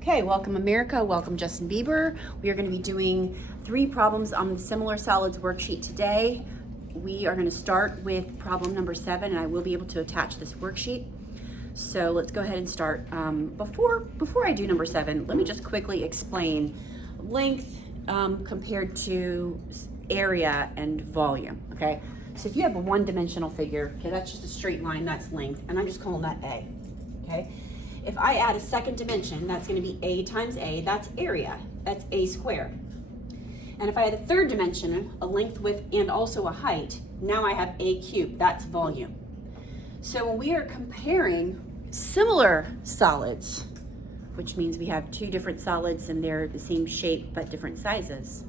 Okay, welcome America, welcome Justin Bieber. We are going to be doing 3 problems on the Similar Solids worksheet today. We are going to start with problem number 7, and I will be able to attach this worksheet. So let's go ahead and start. Before I do number 7, let me just quickly explain length compared to area and volume, okay? So if you have a one-dimensional figure, okay, that's just a straight line, that's length, and I'm just calling that A, okay? If I add a second dimension, that's going to be A times A, that's area, that's A squared. And if I add a third dimension, a length, width, and also a height, now I have A cubed, that's volume. So when we are comparing similar solids, which means we have 2 different solids and they're the same shape but different sizes,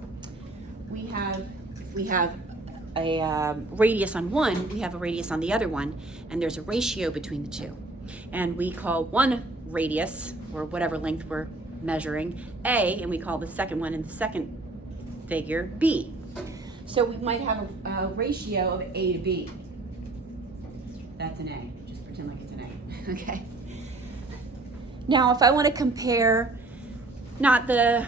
we have a radius on one, we have a radius on the other one, and there's a ratio between the 2. And we call one radius, or whatever length we're measuring, A, and we call the second one in the second figure B. So we might have a ratio of A to B. That's an A. Just pretend like it's an A. Okay. Now, if I want to compare not the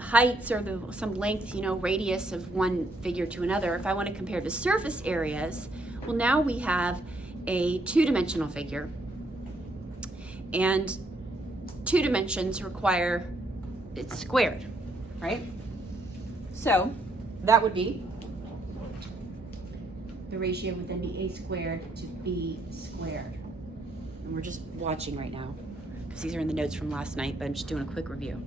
heights or some length, radius of one figure to another, if I want to compare the surface areas, well, now we have a 2-dimensional figure, and 2 dimensions require it's squared, right? So that would be the ratio would then be A squared to B squared. And we're just watching right now because these are in the notes from last night, but I'm just doing a quick review.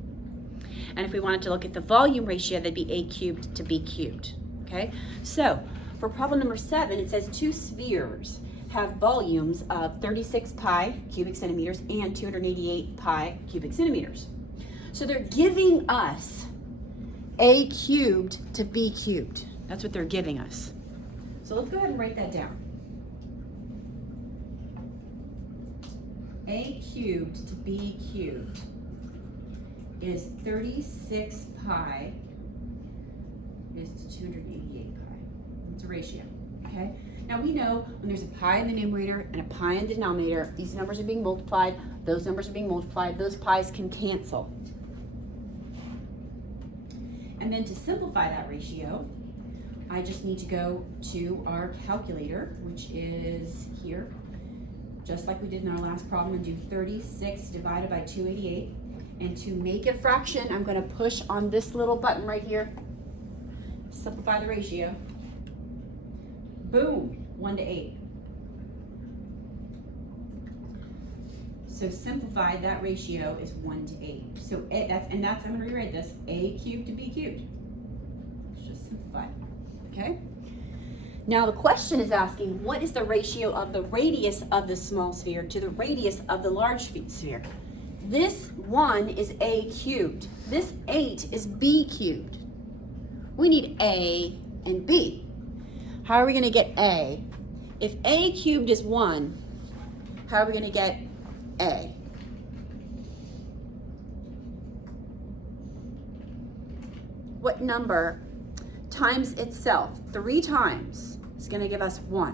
And if we wanted to look at the volume ratio, that'd be A cubed to B cubed, okay? So for problem number 7, it says 2 spheres have volumes of 36 pi cubic centimeters and 288 pi cubic centimeters. So they're giving us A cubed to B cubed. That's what they're giving us. So let's go ahead and write that down. A cubed to B cubed is 36 pi is to 288 pi. It's a ratio, okay? Now we know when there's a pi in the numerator and a pi in the denominator, these numbers are being multiplied, those numbers are being multiplied, those pi's can cancel. And then to simplify that ratio, I just need to go to our calculator, which is here, just like we did in our last problem, and do 36 divided by 288. And to make a fraction, I'm going to push on this little button right here, simplify the ratio. Boom, 1 to 8. So simplified, that ratio is 1 to 8. So I'm going to rewrite this, A cubed to B cubed. Let's just simplify, okay? Now the question is asking, what is the ratio of the radius of the small sphere to the radius of the large sphere? This 1 is A cubed. This 8 is B cubed. We need A and B. How are we going to get A? If A cubed is 1, how are we going to get A? What number times itself 3 times is going to give us 1?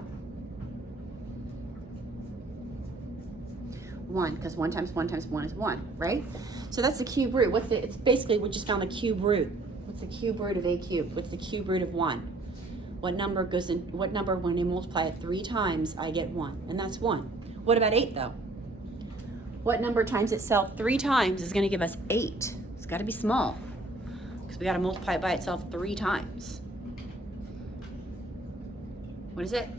1, because 1 times 1 times 1 is 1, right? So that's the cube root. It's basically we just found the cube root. What's the cube root of A cubed? What's the cube root of 1? What number when you multiply it 3 times, I get 1, and that's 1. What about 8 though? What number times itself 3 times is going to give us 8? It's got to be small, because we got to multiply it by itself 3 times. What is it?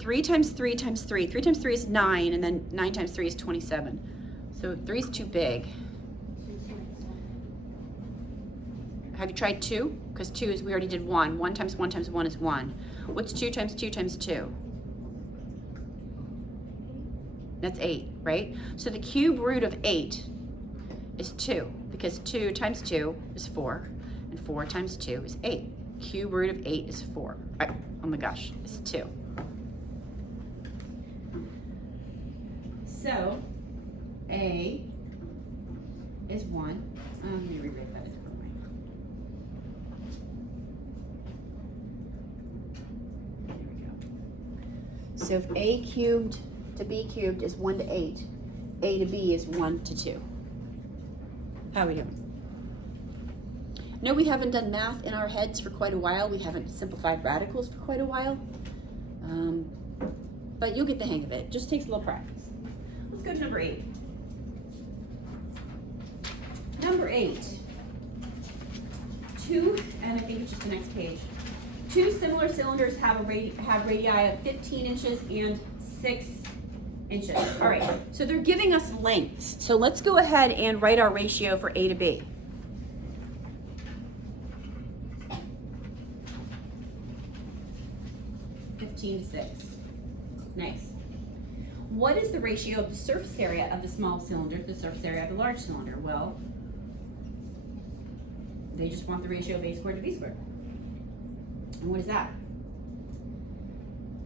3 times 3 times 3. 3 times 3 is 9, and then 9 times 3 is 27. So 3 is too big. Have you tried 2? Because 2 is, we already did 1. 1 times 1 times 1 is 1. What's 2 times 2 times 2? That's 8, right? So the cube root of 8 is 2, because 2 times 2 is 4, and 4 times 2 is 8. Cube root of 8 is 4. Oh my gosh, it's 2. So A is 1. Let me rewrite that a different way. There we go. So if A cubed to B cubed is 1 to 8, A to B is 1 to 2. How are we doing? No, we haven't done math in our heads for quite a while. We haven't simplified radicals for quite a while. But you'll get the hang of it. Just takes a little practice. Let's go to number 8. Number 8. Two, and I think it's just the next page. Two similar cylinders have radii of 15 inches and 6 inches. All right, so they're giving us lengths. So let's go ahead and write our ratio for A to B. To 6. Nice. What is the ratio of the surface area of the small cylinder to the surface area of the large cylinder? Well, they just want the ratio of A squared to B squared. And what is that?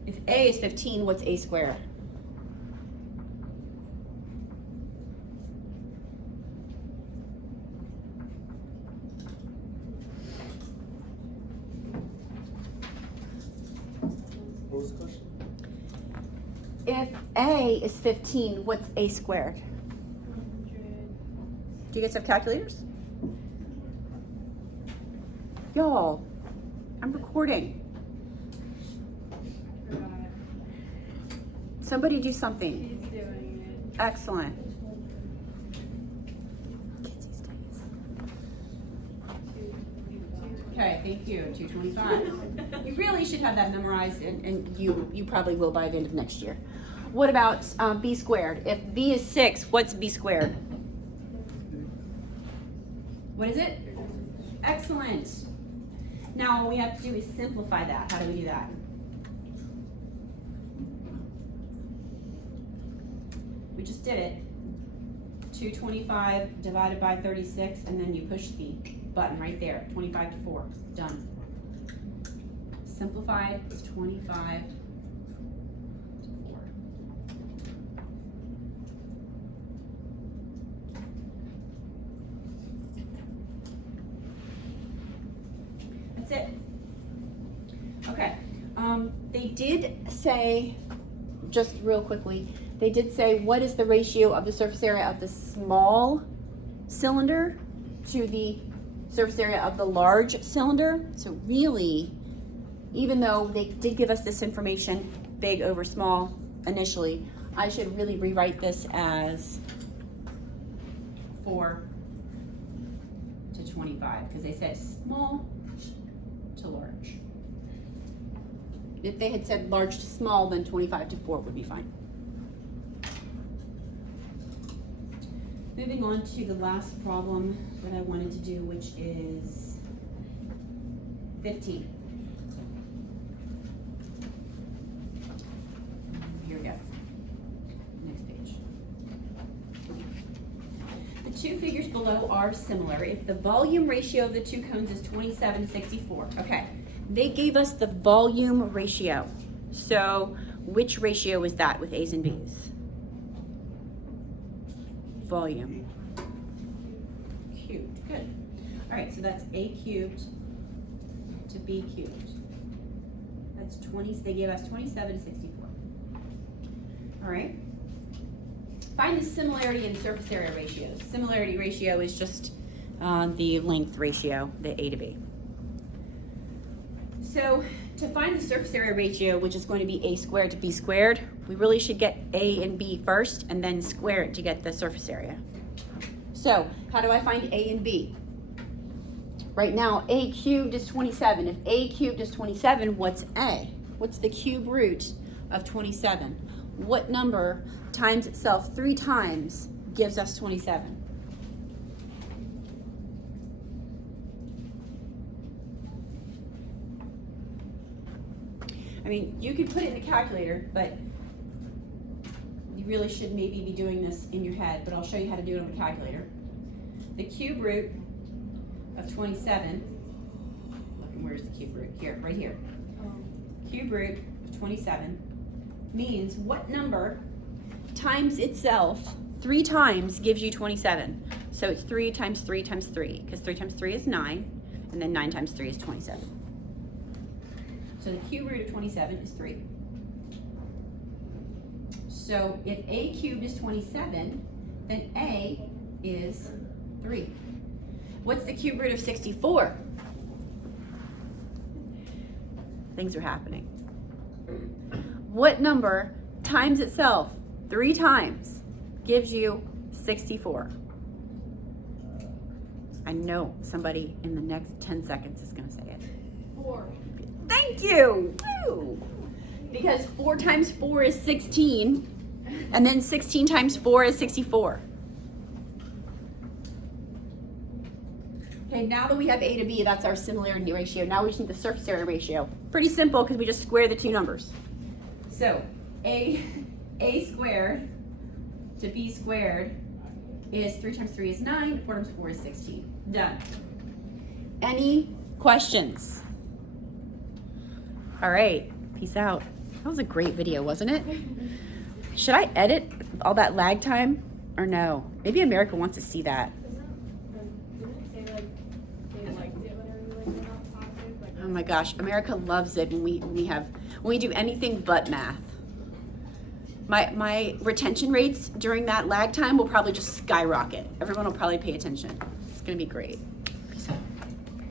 If A is 15, what's A squared? If A is 15, what's A squared? 100. Do you guys have calculators? Y'all, I'm recording. Somebody do something. She's doing it. Excellent. Kids these days. Okay, thank you. 225. You really should have that memorized, and you probably will by the end of next year. What about B squared? If B is 6, what's B squared? What is it? Excellent. Now all we have to do is simplify that. How do we do that? We just did it. 225 divided by 36, and then you push the button right there. 25 to 4. Done. Simplified is 25 to 4. That's it. Okay. They did say, just real quickly, they did say what is the ratio of the surface area of the small cylinder to the surface area of the large cylinder. So really, even though they did give us this information, big over small initially, I should really rewrite this as 4 to 25 because they said small to large. If they had said large to small, then 25 to 4 would be fine. Moving on to the last problem that I wanted to do, which is 15. Here we go. Next page. The two figures below are similar if the volume ratio of the two cones is 27:64. Okay, they gave us the volume ratio. So which ratio is that with A's and B's? Volume. Cubed. Good. All right, so that's A cubed to B cubed. That's 20. They gave us 27:64. All right. Find the similarity in surface area ratios. Similarity ratio is just the length ratio, the A to B. So to find the surface area ratio, which is going to be A squared to B squared, we really should get A and B first and then square it to get the surface area. So how do I find A and B? Right now, A cubed is 27. If A cubed is 27, what's A? What's the cube root of 27? What number times itself 3 times gives us 27? I mean, you could put it in a calculator, but you really should maybe be doing this in your head, but I'll show you how to do it on the calculator. The cube root of 27, look, where's the cube root? Here, right here. Cube root of 27 means what number times itself 3 times gives you 27. So it's 3 times 3 times 3, because 3 times 3 is 9, and then 9 times 3 is 27. So the cube root of 27 is 3. So if a cubed is 27, then a is 3. What's the cube root of 64? Things are happening. What number times itself 3 times gives you 64? I know somebody in the next 10 seconds is going to say it. 4. Thank you. Woo! Because 4 times 4 is 16, and then 16 times 4 is 64. Okay, now that we have A to B, that's our similarity ratio. Now we just need the surface area ratio. Pretty simple because we just square the two numbers. So A squared to B squared is 3 times 3 is 9, 4 times 4 is 16. Done. Any questions? All right, peace out. That was a great video, wasn't it? Should I edit all that lag time or no? Maybe America wants to see that. Didn't it say like they liked it whenever we like went off topic? Like, Oh my gosh, America loves it when we do anything but math. My retention rates during that lag time will probably just skyrocket. Everyone will probably pay attention. It's gonna be great.